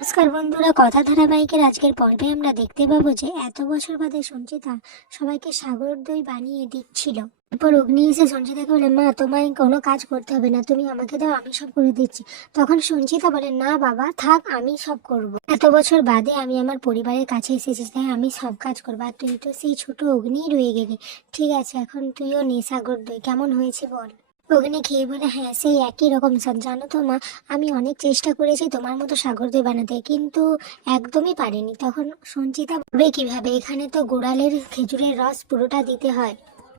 নমস্কার বন্ধুরা কথা ধারাবাহিকের আজকের পর্বে আমরা দেখতে পাবো যে এত বছর বাদে সঞ্চিতা সবাইকে সাগর দই বানিয়ে দিচ্ছিল। এরপর অগ্নি এসে সঞ্চিতাকে বলে, মা, তোমায় কোনো কাজ করতে হবে না, তুমি আমাকে দাও, আমি সব করে দিচ্ছি। তখন সঞ্চিতা বলে, না বাবা, থাক, আমি সব করব। এত বছর বাদে আমি আমার পরিবারের কাছে এসেছি, তাই আমি সব কাজ করব। আর তুই তো সেই ছোট অগ্নিই রয়ে গেলি। ঠিক আছে, এখন তুইও নে সাগর দই। কেমন হয়েছে বল? অগ্নি খেয়ে বলে হ্যাঁ সেই একই রকম স্বাদ। জানো তো মা, আমি অনেক চেষ্টা করেছি তোমার মতো সাগর দই বানাতে, কিন্তু একদমই পারিনি। তখন সঞ্চিতা ভাবে কীভাবে এখানে তো গোড়ালের খেজুরের রস পুরোটা দিতে হয়।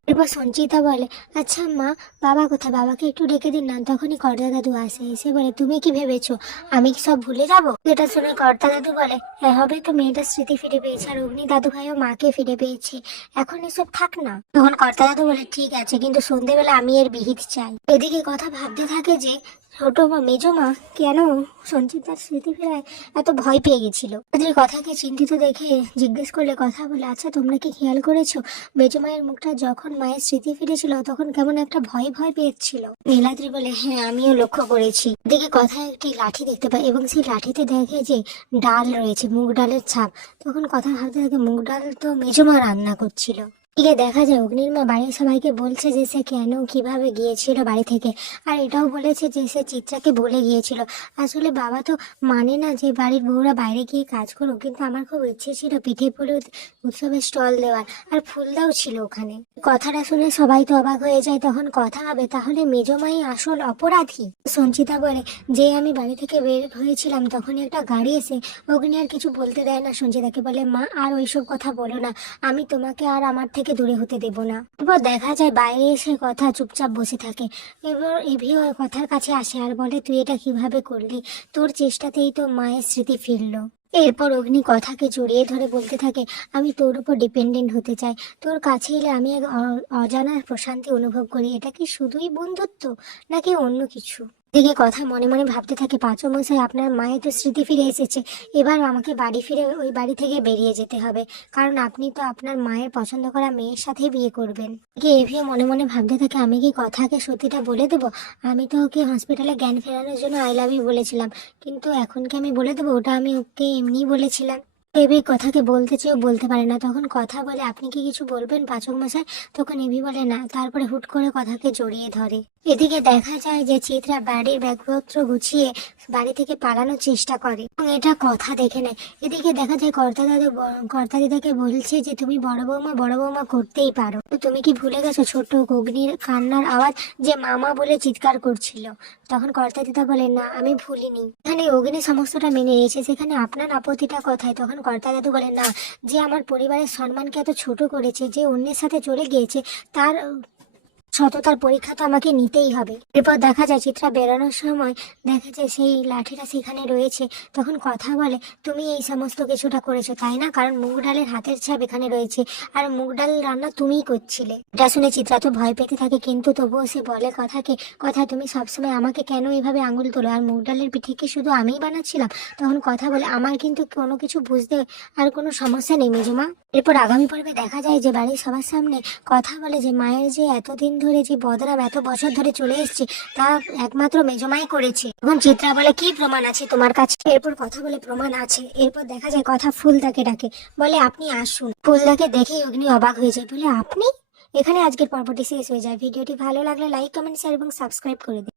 এরপর সঞ্চিতা বলে আচ্ছা মা, বাবা কোথায়? বাবাকে একটু ডেকে দিন না, তখনই কর্তা দাদু আসে। এসে বলে, তুমি কি ভেবেছো আমি কি সব ভুলে যাব? এটা শুনে কর্তা দাদু বলে হ্যাঁ হবে তো মেয়েটা স্মৃতি ফিরে পেয়েছে আর অগ্নি দাদু ভাইও মাকে ফিরে পেয়েছে। এখন এসব থাক না। তখন কর্তা দাদু বলে, ঠিক আছে, কিন্তু সন্ধেবেলা আমি এর বিহিত চাই। এদিকে কথা ভাবতে থাকে যে ছোট মা মেজো মা কেন সঞ্চিতার স্মৃতি ফেরায় এত ভয় পেয়ে গেছিল? তাদের কথাকে চিন্তিত দেখে জিজ্ঞেস করলে কথা বলে আচ্ছা তোমরা কি খেয়াল করেছ? মেজো মায়ের মুখটা যখন মায়ের স্মৃতি ফিরেছিল, তখন কেমন একটা ভয় ভয় পেয়েছিল? নীলাদ্রি বলে হ্যাঁ আমিও লক্ষ্য করেছি। দেখে কথা একটি লাঠি দেখতে পাই এবং সেই লাঠিতে দেখে যে ডাল রয়েছে, মুগ ডালের ছাপ। তখন কথা ভাবতে থাকে মুগ ডাল তো মেজো মা রান্না করছিল। এদিকে দেখা যায় অগ্নির মা বাড়ির সবাইকে বলছে যে সে কেন, কীভাবে গিয়েছিল বাড়ি থেকে। আর এটাও বলেছে যে সে চিত্রাকে বলে গিয়েছিল। আসলে বাবা তো মানে না যে বাড়ির বউরা বাইরে গিয়ে কাজ করুক, কিন্তু আমার খুব ইচ্ছে ছিল পিঠে পুলি উৎসবের স্টল দেওয়ার, আর ফুলদাও ছিল ওখানে। কথাটা শুনে সবাই তো অবাক হয়ে যায়, তখন কথা হবে, তাহলে মেজমাই আসল অপরাধী? সঞ্চিতা বলে, যে আমি বাড়ি থেকে বের হয়েছিলাম তখন একটা গাড়ি এসে অগ্নি আর কিছু বলতে দেয় না সঞ্চিতাকে বলে, মা, আর ওইসব কথা বলো না। আমি তোমাকে আর আমার দূরে হতে দেব না। এরপর দেখা যায় বাইরে এসে কথা চুপচাপ বসে থাকে। এবার এভিও কথার কাছে আসে আর বলে, তুই এটা কীভাবে করলি? তোর চেষ্টাতেই তো মায়ের স্মৃতি ফিরলো। এরপর অগ্নি কথাকে জড়িয়ে ধরে বলতে থাকে, আমি তোর উপর ডিপেন্ডেন্ট হতে চাই। তোর কাছে এলে আমি এক অজানা প্রশান্তি অনুভব করি। এটা কি শুধুই বন্ধুত্ব নাকি অন্য কিছু? দিকে কথা মনে মনে ভাবতে থাকে পাঁচু মশাই আপনার মায়ের তো স্মৃতি ফিরে এসেছে। এবার আমাকে বাড়ি ফিরে ওই বাড়ি থেকে বেরিয়ে যেতে হবে। কারণ আপনি তো আপনার মায়ের পছন্দ করা মেয়ের সাথে বিয়ে করবেন। এভিও মনে মনে ভাবতে থাকে, আমি কি কথাকে সত্যিটা বলে দেবো? আমি তো ওকে হসপিটালে জ্ঞান ফেরানোর জন্য আই লাভ ইউ বলেছিলাম। কিন্তু এখন কি আমি বলে দেবো? ওটা আমি ওকে এমনিই বলেছিলাম। এবি কথাকে বলতে চেয়েও বলতে পারে না। তখন কথা বলে, আপনি কি কিছু বলবেন পাচক মশাই তখন এবি বলে, না। তারপরে হুট করে কথাকে জড়িয়ে ধরে। এদিকে দেখা যায় যে চিত্রা বাড়ির ব্যাগপত্র গুছিয়ে বাড়ি থেকে পালানোর চেষ্টা করে। এবং এটা কথা দেখে নেয়। এদিকে দেখা যায় কর্তা দাদু কর্তা দিদাকে বলছে যে, তুমি বড় বৌমা বড় বৌমা করতেই পারো। তুমি কি ভুলে গেছো ছোট অগ্নির কান্নার আওয়াজ যে মামা বলে চিৎকার করছিল? তখন কর্তা দিদা বলে, না, আমি ভুলিনি। এখানে অগ্নি সমস্তটা মেনে নিয়েছে। সেখানে আপনার আপত্তিটা কথায় তখন কর্তা দাদু বলে, না, যে আমার পরিবারের সম্মানকে এত ছোট করেছে, যে অন্যের সাথে চলে গিয়েছে, তার সততার পরীক্ষা তো আমাকে নিতেই হবে। এরপর দেখা যায়, চিত্রা বেরোনোর সময় দেখা যায় সেই লাঠিটা সেখানে রয়েছে। তখন কথা বলে, তুমি এই সমস্ত কিছুটা করেছ, তাই না? কারণ মুগ ডালের হাতের ছাপ এখানে রয়েছে। আর মুগ ডাল রান্না তুমিই করছিলে। এটা শুনে চিত্রা তো ভয় পেতে থাকে, কিন্তু তবুও সে বলে কথাকে, কথা, তুমি সবসময় আমাকে কেন এইভাবে আঙুল তোলো? আর মুগ ডালের পিঠে কি শুধু আমিই বানাচ্ছিলাম? তখন কথা বলে, আমার কিন্তু কোনো কিছু বুঝতে আর কোনো সমস্যা নেই, মেজমা। এরপর আগামী পর্বে দেখা যায় যে বাড়ির সবার সামনে কথা বলে যে, মায়ের যে এতদিন ধরে যে বদনাম এত বছর ধরে চলে এসছে, তা একমাত্র মেজমাই করেছে। এবং চিত্রা বলে, কি প্রমাণ আছে তোমার কাছে? এরপর কথা বলে, প্রমাণ আছে। এরপর দেখা যায় কথা ফুল ফুলদাকে ডাকে। বলে, আপনি আসুন। ফুল ফুলদাকে দেখেই অগ্নি অবাক হয়ে যায়। বলে, আপনি? এখানে আজকের পর্বটি শেষ হয়ে যায়। ভিডিওটি ভালো লাগলে লাইক, কমেন্ট শেয়ার এবং সাবস্ক্রাইব করে দিন।